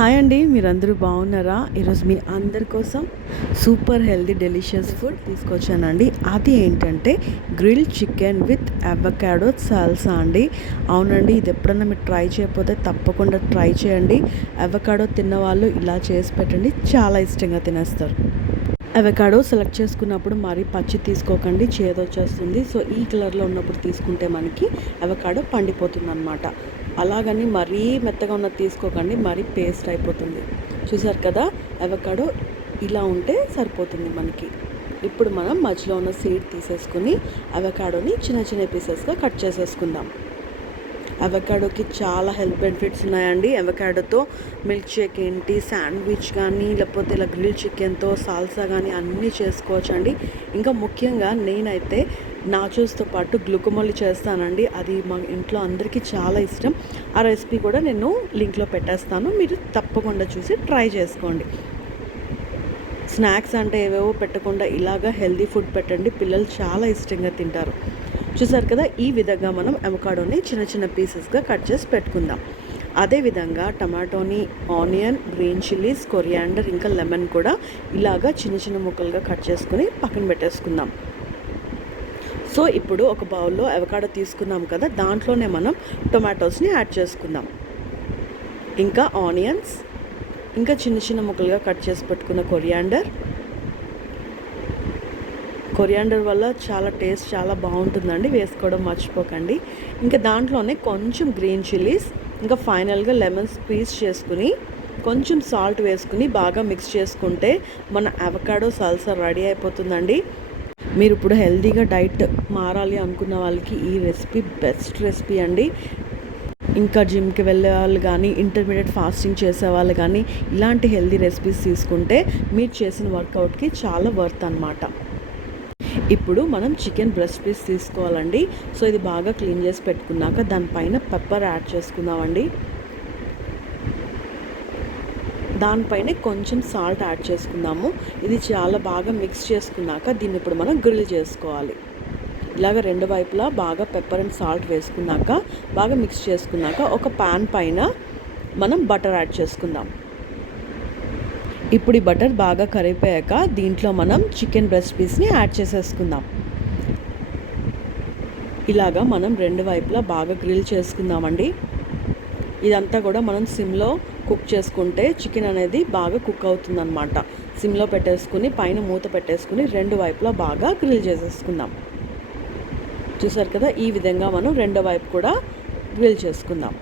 Hi అండి, మీరందరూ బాగున్నారా? ఈరోజు మీ అందరి కోసం సూపర్ హెల్దీ డెలిషియస్ ఫుడ్ తీసుకొచ్చానండి. అది ఏంటంటే grilled chicken with avocado salsa అండి. అవునండి, ఇది ఎప్పుడన్నా మీరు ట్రై చేయకపోతే తప్పకుండా ట్రై చేయండి. అవకాడో తిన్నవాళ్ళు ఇలా చేసి పెట్టండి, చాలా ఇష్టంగా తినేస్తారు. అవకాడో సెలెక్ట్ చేసుకున్నప్పుడు మరీ పచ్చి తీసుకోకండి, చేదొచ్చేస్తుంది. సో ఈ కలర్లో ఉన్నప్పుడు తీసుకుంటే మనకి అవకాడో పండిపోతుంది అనమాట. అలాగని మరీ మెత్తగా ఉన్నది తీసుకోకండి, మరీ పేస్ట్ అయిపోతుంది. చూసారు కదా, అవకాడో ఇలా ఉంటే సరిపోతుంది మనకి. ఇప్పుడు మనం మధ్యలో ఉన్న సీడ్ తీసేసుకుని అవకాడోని చిన్న చిన్న పీసెస్గా కట్ చేసేసుకుందాం. అవకాడోకి చాలా హెల్త్ బెనిఫిట్స్ ఉన్నాయండి. అవకాడోతో మిల్క్ షేక్ ఏంటి, శాండ్విచ్ కానీ, లేకపోతే ఇలా గ్రిల్ చికెన్తో సాల్సా కానీ అన్నీ చేసుకోవచ్చు అండి. ఇంకా ముఖ్యంగా నేనైతే నాచోస్తో పాటు గ్లూకోమోలి చేస్తానండి. అది మా ఇంట్లో అందరికీ చాలా ఇష్టం. ఆ రెసిపీ కూడా నేను లింక్లో పెట్టేస్తాను, మీరు తప్పకుండా చూసి ట్రై చేసుకోండి. స్నాక్స్ అంటే ఏవేవో పెట్టకుండా ఇలాగా హెల్దీ ఫుడ్ పెట్టండి, పిల్లలు చాలా ఇష్టంగా తింటారు. చూసారు కదా, ఈ విధంగా మనం అవకాడోని చిన్న చిన్న పీసెస్గా కట్ చేసి పెట్టుకుందాం. అదేవిధంగా టమాటోని, ఆనియన్, గ్రీన్ చిల్లీస్, కొరియాండర్ ఇంకా లెమన్ కూడా ఇలాగా చిన్న చిన్న ముక్కలుగా కట్ చేసుకుని పక్కన పెట్టేసుకుందాం. సో ఇప్పుడు ఒక బౌల్లో అవకాడో తీసుకున్నాం కదా, దాంట్లోనే మనం టొమాటోస్ని యాడ్ చేసుకుందాం. ఇంకా ఆనియన్స్, ఇంకా చిన్న చిన్న ముక్కలుగా కట్ చేసి పెట్టుకున్న కొరియాండర్ వల్ల చాలా టేస్ట్ చాలా బాగుంటుందండి, వేసుకోవడం మర్చిపోకండి. ఇంకా దాంట్లోనే కొంచెం గ్రీన్ చిల్లీస్, ఇంకా ఫైనల్గా లెమన్ స్క్వీజ్ చేసుకుని కొంచెం సాల్ట్ వేసుకుని బాగా మిక్స్ చేసుకుంటే మన అవకాడో సాల్సా రెడీ అయిపోతుందండి. మీరు ఇప్పుడు హెల్తీగా డైట్ మారాలి అనుకున్న వాళ్ళకి ఈ రెసిపీ బెస్ట్ రెసిపీ అండి. ఇంకా జిమ్కి వెళ్ళే వాళ్ళు కానీ, ఇంటర్మీడియట్ ఫాస్టింగ్ చేసే వాళ్ళు కానీ ఇలాంటి హెల్తీ రెసిపీస్ తీసుకుంటే మీరు చేసిన వర్కౌట్కి చాలా వర్త్ అన్నమాట. ఇప్పుడు మనం చికెన్ బ్రెస్ట్ పీస్ తీసుకోవాలండి. సో ఇది బాగా క్లీన్ చేసి పెట్టుకున్నాక దానిపైన పెప్పర్ యాడ్ చేసుకుందామండి. దానిపైన కొంచెం సాల్ట్ యాడ్ చేసుకుందాము. ఇది చాలా బాగా మిక్స్ చేసుకున్నాక దీన్ని ఇప్పుడు మనం గ్రిల్ చేసుకోవాలి. ఇలాగ రెండు వైపులా బాగా పెప్పర్ అండ్ సాల్ట్ వేసుకున్నాక బాగా మిక్స్ చేసుకున్నాక ఒక పాన్ పైన మనం బటర్ యాడ్ చేసుకుందాం. ఇప్పుడు ఈ బటర్ బాగా కరిగిపోయాక దీంట్లో మనం చికెన్ బ్రెస్ట్ పీస్ని యాడ్ చేసేసుకుందాం. ఇలాగా మనం రెండు వైపులా బాగా గ్రిల్ చేసుకుందామండి. ఇదంతా కూడా మనం సిమ్లో కుక్ చేసుకుంటే చికెన్ అనేది బాగా కుక్ అవుతుందన్నమాట. సిమ్లో పెట్టేసుకుని పైన మూత పెట్టేసుకుని రెండు వైపులా బాగా గ్రిల్ చేసేసుకుందాం. చూసారు కదా, ఈ విధంగా మనం రెండో వైపు కూడా గ్రిల్ చేసుకుందాం.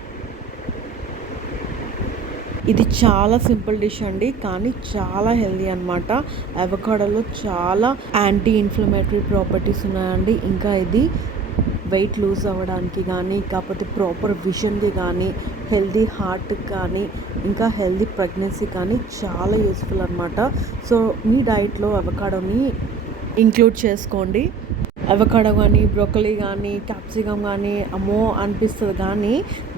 ఇది చాలా సింపుల్ డిష్ అండి, కానీ చాలా హెల్దీ అనమాట. అవకాడోలో చాలా యాంటీ ఇన్ఫ్లమేటరీ ప్రాపర్టీస్ ఉన్నాయండి. ఇంకా ఇది వెయిట్ లూజ్ అవ్వడానికి కానీ, కాకపోతే ప్రాపర్ విజన్కి కానీ, హెల్దీ హార్ట్కి కానీ, ఇంకా హెల్దీ ప్రెగ్నెన్సీ కానీ చాలా యూస్ఫుల్ అనమాట. సో మీ డైట్లో అవకాడోని ఇంక్లూడ్ చేసుకోండి. అవకాడో కానీ, బ్రోకలీ కానీ, క్యాప్సికమ్ కానీ అమ్మో అనిపిస్తుంది, కానీ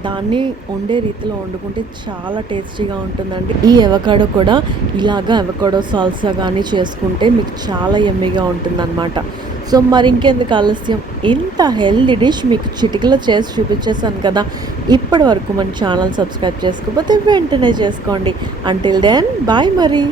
దాన్ని వండే రీతిలో వండుకుంటే చాలా టేస్టీగా ఉంటుందండి. ఈ అవకాడో కూడా ఇలాగా అవకాడో సాల్సా కానీ చేసుకుంటే మీకు చాలా యమ్మీగా ఉంటుందన్నమాట. సో మరి ఇంకెందుకు ఆలస్యం, ఇంత హెల్దీ డిష్ మీకు చిటికలో చేసి చూపించేసాను కదా. ఇప్పటి వరకు మన ఛానల్ సబ్స్క్రైబ్ చేసుకోకపోతే వెంటనే చేసుకోండి. అంటిల్ దెన్ బాయ్ మరి.